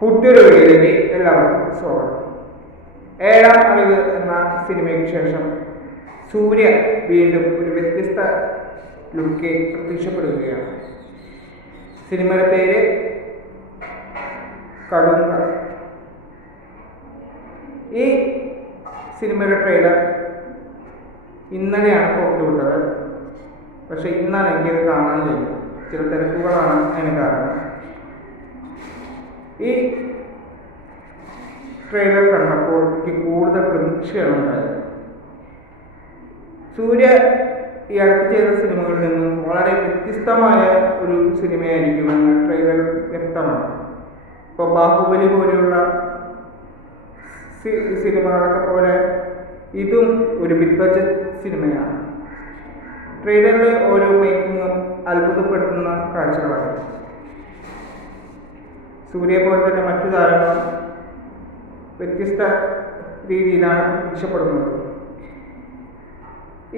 പുതിയൊരു വീഡിയോയിലേക്ക് എല്ലാവർക്കും സ്വാഗതം. ഏഴാം അറിവ് എന്ന സിനിമയ്ക്ക് ശേഷം സൂര്യ വീണ്ടും ഒരു വ്യത്യസ്ത ലുക്കിൽ പ്രത്യക്ഷപ്പെടുകയാണ്. സിനിമയുടെ പേര് കടുങ്ക. ഈ സിനിമയുടെ ട്രെയിലർ ഇന്നലെയാണ് പുറത്തുവിട്ടത്. പക്ഷെ ഇന്നാണ് എനിക്കത് കാണാൻ കഴിഞ്ഞത്. ചില തിരക്കുകളാണ് അതിന് കാരണം. ഈ ട്രെയിലർ കണ്ടപ്പോൾ എനിക്ക് കൂടുതൽ പ്രതീക്ഷയാണ് ഉണ്ടായത്. സൂര്യ ഈ അടുത്ത് ചെയ്ത സിനിമകളിൽ നിന്നും വളരെ വ്യത്യസ്തമായ ഒരു സിനിമയായിരിക്കുമെന്ന് ട്രെയിലർ വ്യക്തമാണ്. ഇപ്പോൾ ബാഹുബലി പോലെയുള്ള സിനിമകളൊക്കെ പോലെ ഇതും ഒരു ബിഗ് ബഡ്ജറ്റ് സിനിമയാണ്. ട്രെയിലറിലെ ഓരോ മേക്കിങ്ങും അത്ഭുതപ്പെടുത്തുന്ന കാഴ്ചകളാണ്. സൂര്യയെ പോലെ തന്നെ മറ്റു താരങ്ങളും വ്യത്യസ്ത രീതിയിലാണ് പ്രത്യക്ഷപ്പെടുന്നത്.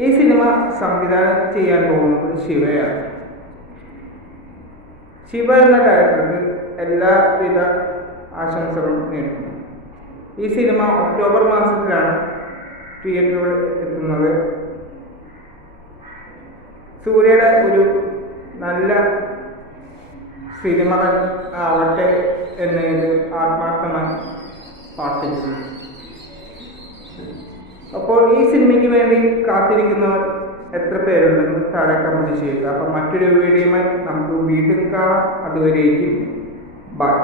ഈ സിനിമ സംവിധാനം ചെയ്യാൻ പോകുന്നത് ശിവയാണ്. ശിവ എന്ന ഡയറക്ടർക്ക് എല്ലാവിധ ആശംസകളും നേരുന്നു. ഈ സിനിമ ഒക്ടോബർ മാസത്തിലാണ് തിയേറ്ററുകൾ എത്തുന്നത്. സൂര്യയുടെ ഒരു നല്ല സിനിമ ആവട്ടെ എന്നത് ആത്മാർത്ഥമായി പ്രാർത്ഥിക്കുന്നു. അപ്പോൾ ഈ സിനിമയ്ക്ക് വേണ്ടി കാത്തിരിക്കുന്നവർ എത്ര പേരുണ്ടെന്ന് താഴെ കമന്റ് ചെയ്യുക. അപ്പം മറ്റൊരു വീഡിയോയുമായി നമുക്ക് വീണ്ടും കാണാം. അതുവരേക്കും ബൈ.